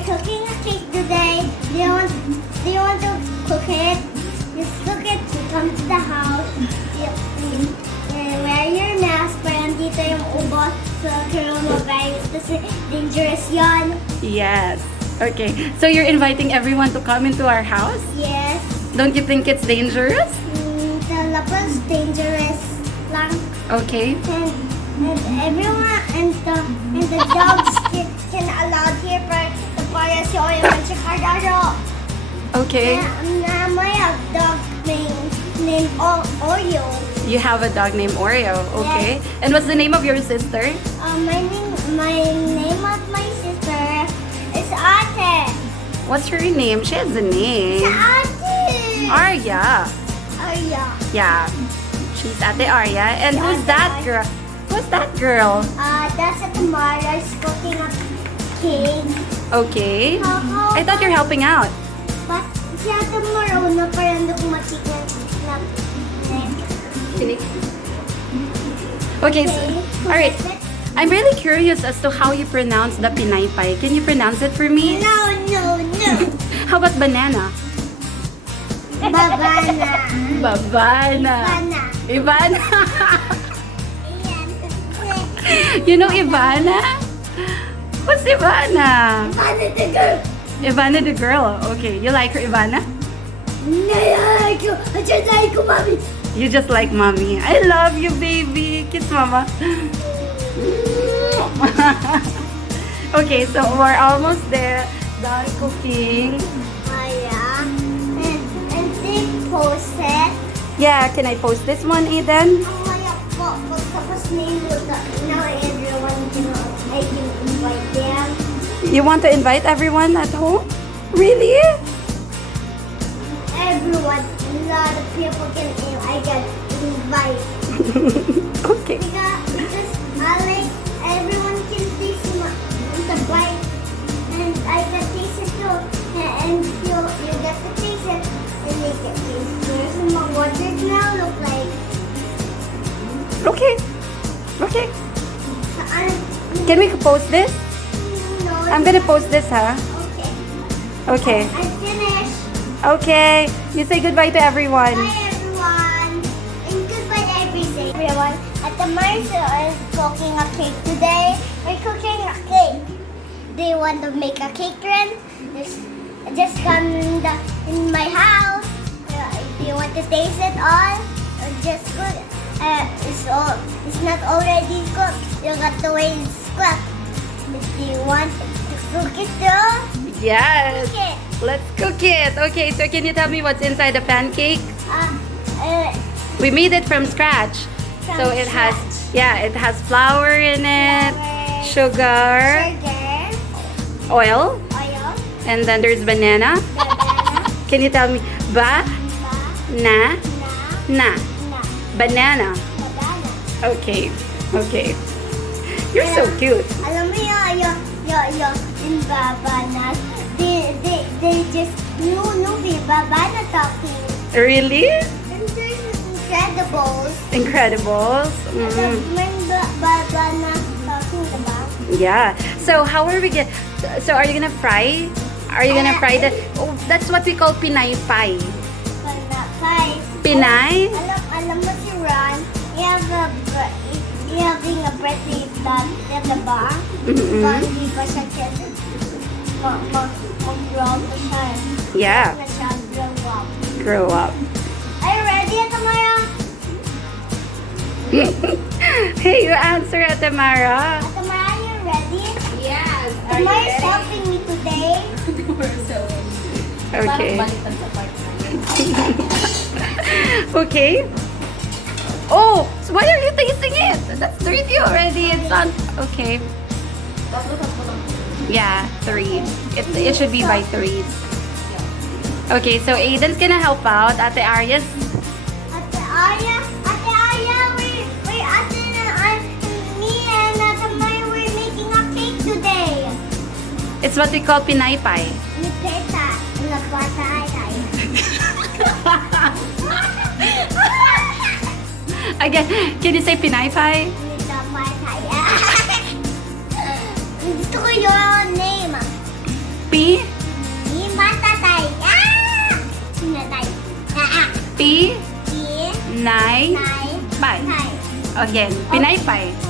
we're cooking a cake today. Do you want to cook it? Just cook it. You come to the house. And wear your mask para dito yung ubo sa coronavirus kasi dangerous yon. Yes. Okay. So you're inviting everyone to come into our house? Yes. Don't you think it's dangerous? The labas dangerous lang. Okay. And everyone and the dogs can allowed here para si Oreo at si Cardaro. Okay. May dog named Oreo. You have a dog named Oreo. Okay. And what's the name of your sister? My name of my sister is Ate. What's her name? She has a name. It's Ate. Aria. Aria. Yeah. She's Ate Aria. And who's that girl? Who's that girl? That's Ate Mara's cooking a cake. Okay. I thought you're helping out. But si Ate Mara na parang dumating na Okay. So, all right. I'm really curious as to how you pronounce the Pinaypay. Can you pronounce it for me? No. How about banana? Babana. Babana. Babana. Ivana. Ayan. You know Ivana? What's Ivana? Babana the girl. Ivana the girl. Okay. You like her, Ivana? I just like mommy. You just like mommy. I love you, baby. Kiss mama. Okay, so we're almost there. Done cooking. Yeah. And they posted. Yeah, can I post this one, Aiden? Maya po. Tapos now everyone I can invite them. You want to invite everyone at home? Really? Everyone, a lot of people I can invite. Okay. Because I like everyone can taste the bite, and I can taste it too. And you get to taste it, and they can taste it. What does it now look like? Okay. Okay. Uh, Can we post this? no, I'm gonna post this, huh? Okay. Okay. I finished. Okay. You say goodbye to everyone. Bye everyone. And goodbye everyone. At the Marshall is cooking a cake today. We're cooking a cake. Do you want to make a cake run? Just come in my house. Do you want to taste it all? Or just cook? It's not already cooked. You got to wait it's cooked. But do you want to cook it too? Yes. Okay. Let's cook it. Okay, so can you tell me what's inside the pancake? We made it from scratch. So it has, it has flour in it, sugar, oil, and then there's banana. Can you tell me? Na. Banana. Okay. Okay. You're so cute. Alam mo yung babanas, they just be babana talking. Really? And there's Incredibles. Incredibles. May babana talking about. Yeah. So how are we so are you gonna fry? Are you gonna fry the? Oh, that's what we call Pinaypay. Pinay? Alam mo si Ron, having a birthday done at the bar. Hindi pa siya mag-grow pa siya. Yeah. Na siya grow up. Grow up. Are you ready, Atamara? Hey, you answer, Atamara. Atamara, are you ready? Yes. Atamara's helping me today. Okay. Okay. Oh, so why are you tasting it? That's dirty already. It's on. Okay. Yeah, 3. It should be by 3. Okay, so Aiden's gonna help out. Ate Aria's. Ate Aria, me and Atamara, we're making a cake today. It's what we call Pinaypay. Ni Peta, nagpatay. Again, can you say Pinaypay? Gusto ko yung name. Again, Pinaypay.